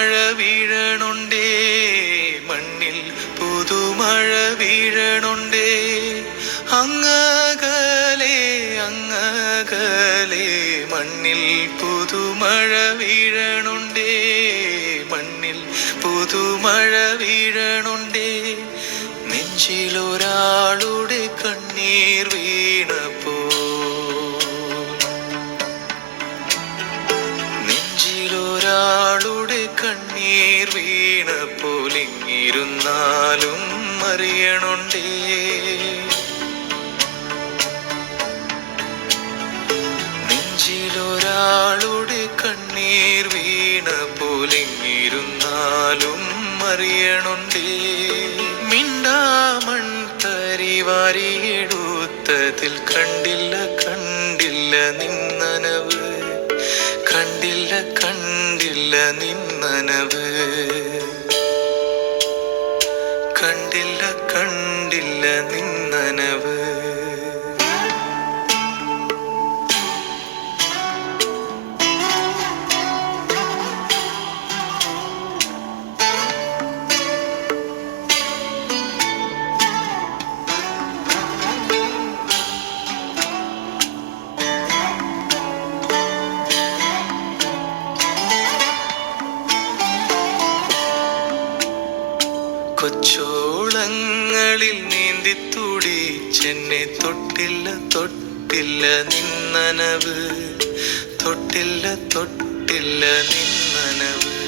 പുതുമഴ വീഴണുണ്ടേ, മണ്ണിൽ പുതുമഴ വീഴണുണ്ടേ. അങ്ങകലെ അങ്ങകലെ മണ്ണിൽ പുതുമഴ വീഴണുണ്ടേ, മണ്ണിൽ പുതുമഴ വീഴണുണ്ടേ. നെഞ്ചിലൊരാളുടെ കണ്ണീർ വീണപ്പോ, നെഞ്ചിലൊരാളുടെ കണ്ണീർ വീണപ്പോൾ ഇങ്ങിരുന്നാലും അറിയണുണ്ടേ. നെഞ്ചിലൊരാളുടെ കണ്ണീർ വീണപ്പോൾ ഇങ്ങിരുന്നാലും അറിയണുണ്ടേ. മിണ്ടാമൺ തരിവാരിയെടുത്തതിൽ കണ്ടില്ല കണ്ടില്ല നിന്നനവ്, കണ്ടില്ല കണ്ടില്ല നിന്നനവ്, കണ്ടില്ല കണ്ടില്ല നിന്നനവ്. കൊച്ചോളങ്ങളിൽ നീന്തി തുടിച്ചെന്നെ തൊട്ടില്ല തൊട്ടില്ല നിന്നനവ്, തൊട്ടില്ല തൊട്ടില്ല നിന്നനവ്.